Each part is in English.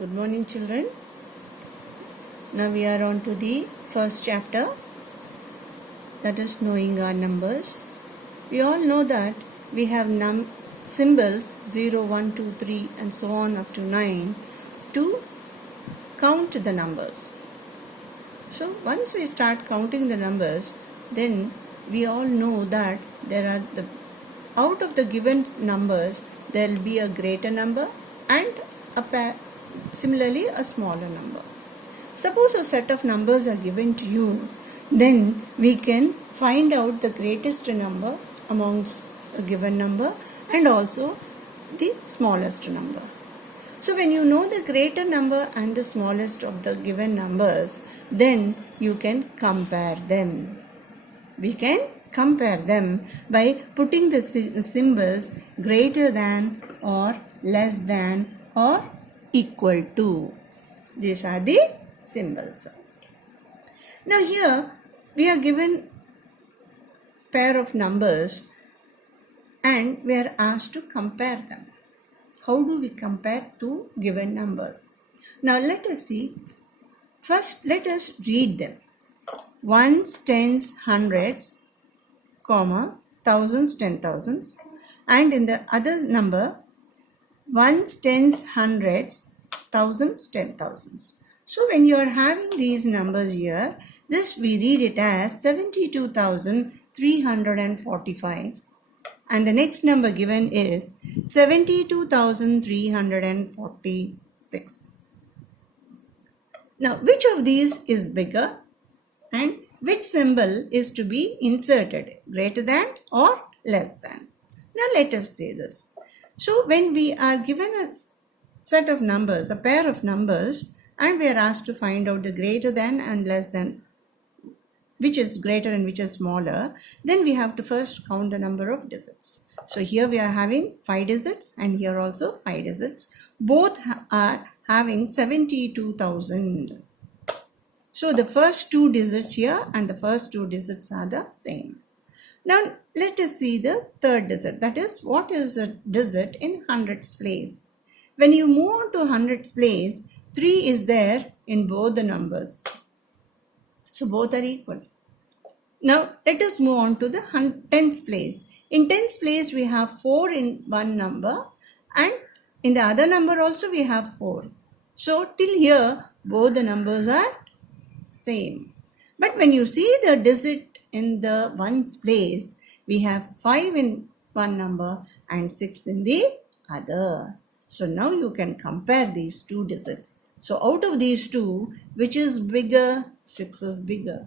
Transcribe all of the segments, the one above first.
Good morning, children. Now we are on to the first chapter, that is knowing our numbers. We all know that we have symbols 0, 1, 2, 3 and so on up to 9 to count the numbers. So once we start counting the numbers, then we all know that out of the given numbers there will be a greater number and similarly a smaller number. Suppose a set of numbers are given to you, then we can find out the greatest number amongst a given number and also the smallest number. So when you know the greater number and the smallest of the given numbers, then you can compare them. We can compare them by putting the symbols greater than or less than or equal to. These are the symbols. Now here we are given pair of numbers and we are asked to compare them. How do we compare two given numbers? Now let us see. First let us read them. Ones, tens, hundreds, comma, thousands, 10,000s, and in the other number ones, tens, hundreds, thousands, 10,000s. So when you are having these numbers here, this we read it as 72,345 and the next number given is 72,346. Now which of these is bigger and which symbol is to be inserted, greater than or less than? Now let us say this. So when we are given a set of numbers, a pair of numbers, and we are asked to find out the greater than and less than, which is greater and which is smaller, then we have to first count the number of digits. So here we are having 5 digits and here also 5 digits. Both are having 72,000. So the first 2 digits here and the first 2 digits are the same. Now let us see the third digit. That is, what is a digit in hundreds place? When you move on to hundreds place, 3 is there in both the numbers. So both are equal. Now let us move on to the tens place. In tens place we have 4 in one number and in the other number also we have 4. So till here both the numbers are same. But when you see the digit in the ones place, we have 5 in one number and 6 in the other. So now you can compare these two digits. So out of these two, which is bigger? 6 is bigger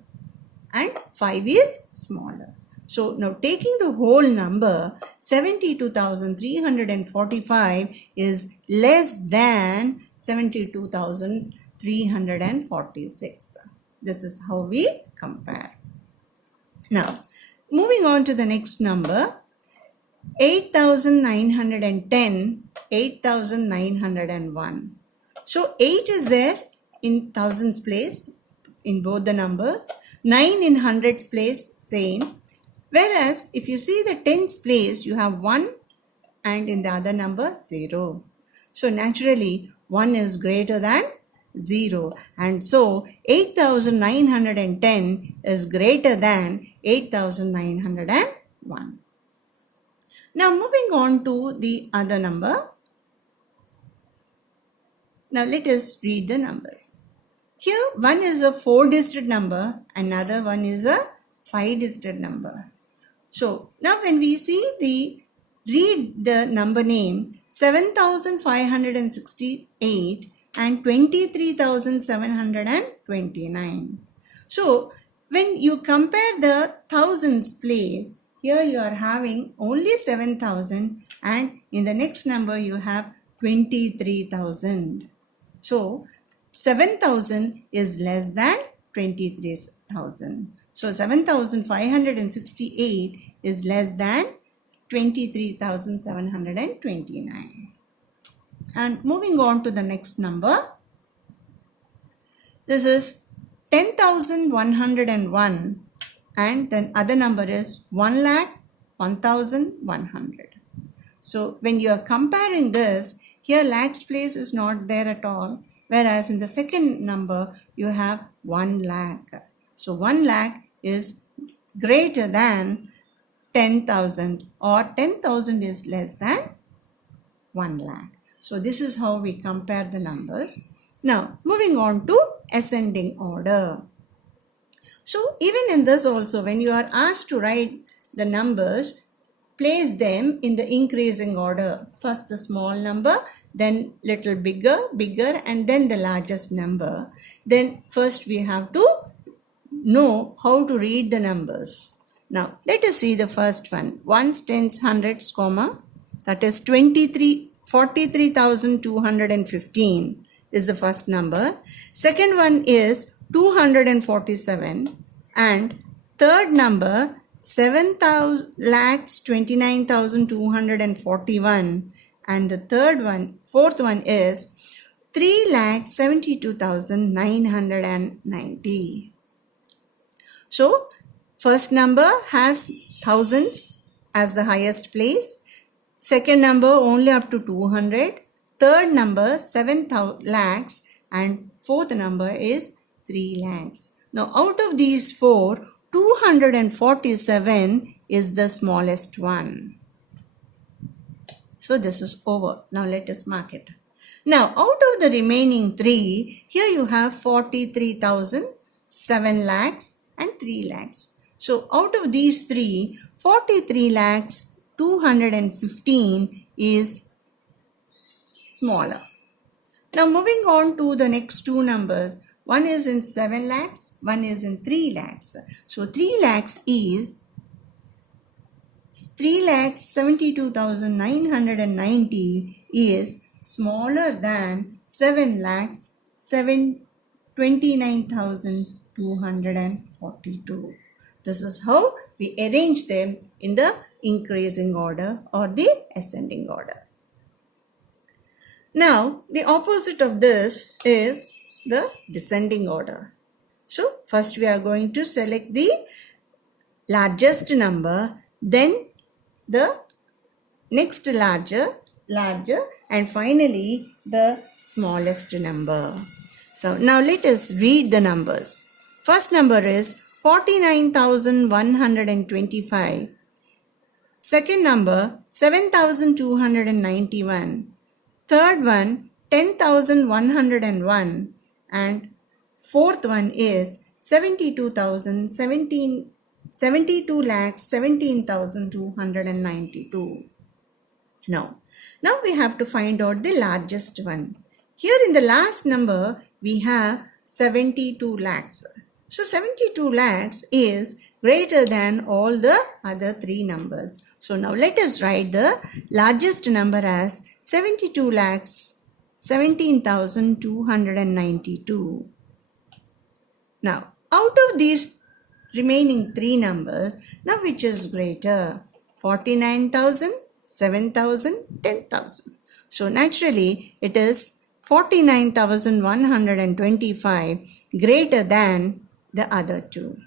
and 5 is smaller. So now taking the whole number, 72,345 is less than 72,346. This is how we compare. Now, moving on to the next number, 8,910, 8,901. So 8 is there in thousands place in both the numbers, 9 in hundreds place same. Whereas if you see the tens place, you have 1 and in the other number 0. So naturally 1 is greater than 0 and so 8,910 is greater than 8,901. Now moving on to the other number. Now let us read the numbers. Here one is a 4-digit number, another one is a 5-digit number. So now when we read the number name 7,568 and 23,729. So when you compare the thousands place, here you are having only 7,000 and in the next number you have 23,000. So 7,000 is less than 23,000. So 7,568 is less than 23,729. And moving on to the next number, this is 10,101 and then other number is 1,01,100. So when you are comparing this, Here lakhs place is not there at all, whereas in the second number you have 1 lakh. So 1 lakh is greater than 10,000 or 10,000 is less than 1 lakh. So this is how we compare the numbers. Now moving on to ascending order. So even in this also, when you are asked to write the numbers, place them in the increasing order. First the small number, then little bigger, and then the largest number. Then first we have to know how to read the numbers. Now let us see the first one. Ones, tens, hundreds, comma, that is 43,215 is the first number. Second one is 247, and third number 7,29,241, and the fourth one is 3,72,990. So first number has thousands as the highest place. Second number only up to 200. Third number 7 lakhs, and fourth number is 3 lakhs. Now out of these four, 247 is the smallest one. So this is over. Now let us mark it. Now out of the remaining three, here you have 43,000, 7 lakhs and 3 lakhs. So out of these three, 43 lakhs 215 is smaller. Now moving on to the next two numbers. One is in 7 lakhs, one is in 3 lakhs. So 3 lakhs is 3,72,990 is smaller than 7 lakhs 29,242. This is how we arrange them in the increasing order or the ascending order. Now, the opposite of this is the descending order. So, first we are going to select the largest number, then the next larger, and finally the smallest number. So, now let us read the numbers. First number is 49,125. Second number 7,291. Third one 10,101, and fourth one is 72,17,292. Now we have to find out the largest one. Here in the last number we have 72 lakhs. So 72 lakhs is greater than all the other three numbers. So now let us write the largest number as 72 lakhs 17,292. Now out of these remaining three numbers, now which is greater? 49,000, 7,000, 10,000. So naturally it is 49,125 greater than the other two.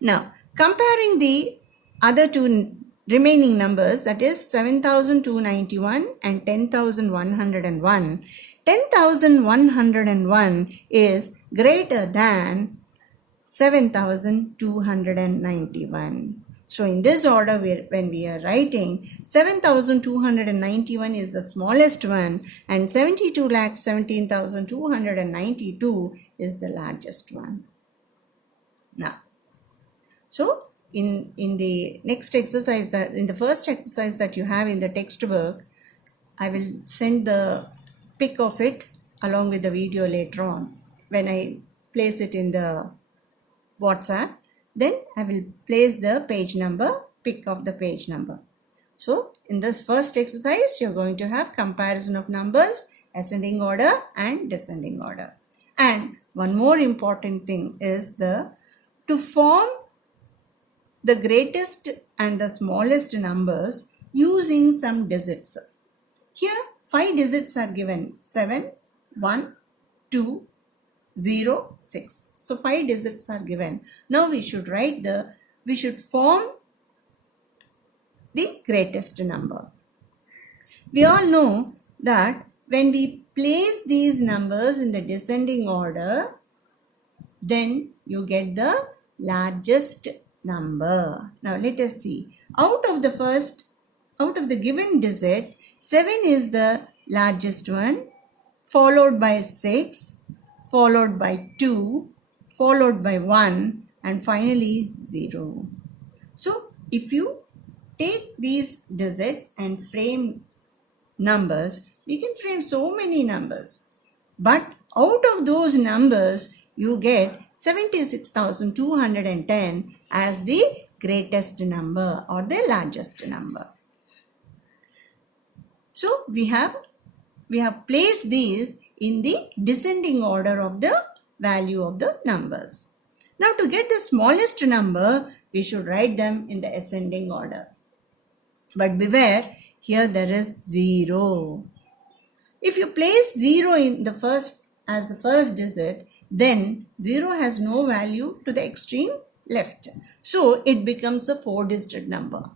Now comparing the other two remaining numbers, that is 7,291 and 10,101. 10,101 is greater than 7,291. So in this order, when we are writing, 7,291 is the smallest one and 72,17,292 is the largest one. Now, so in the next exercise, that in the first exercise that you have in the textbook, I will send the pic of it along with the video later on. When I place it in the WhatsApp, then I will place the page number, pic of the page number. So in this first exercise, you're going to have comparison of numbers, ascending order and descending order. And one more important thing is to form the greatest and the smallest numbers using some digits. Here 5 digits are given: 7, 1, 2, 0, 6. So 5 digits are given. Now we should form the greatest number. We all know that when we place these numbers in the descending order, then you get the largest number. Now let us see. Out of the given digits, 7 is the largest one, followed by 6, followed by 2, followed by 1, and finally 0. So if you take these digits and frame numbers, we can frame so many numbers. But out of those numbers, you get 76,210 as the greatest number or the largest number. So we have placed these in the descending order of the value of the numbers. Now to get the smallest number, we should write them in the ascending order. But beware, here there is 0. If you place 0 in the first as the first digit, then 0 has no value to the extreme left. So it becomes a 4-digit number.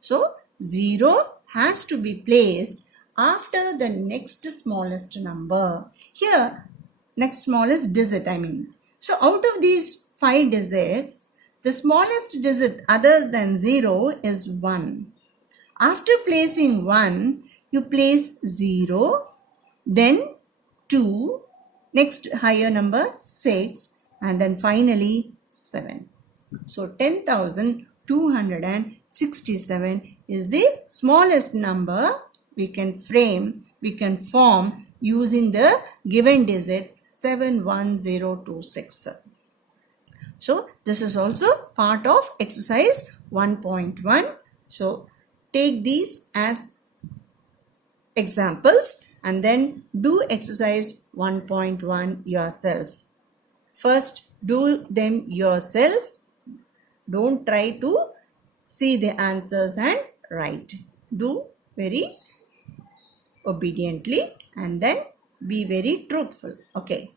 So 0 has to be placed after the next smallest number. Here, next smallest digit, So out of these 5 digits, the smallest digit other than 0 is 1. After placing 1, you place 0, then 2, next higher number 6, and then finally 7. So 10,267 is the smallest number we can form using the given digits 71026. So this is also part of exercise 1.1. So take these as examples and then do exercise 1.1 yourself. First, do them yourself. Don't try to see the answers and write. Do very obediently and then be very truthful. Okay.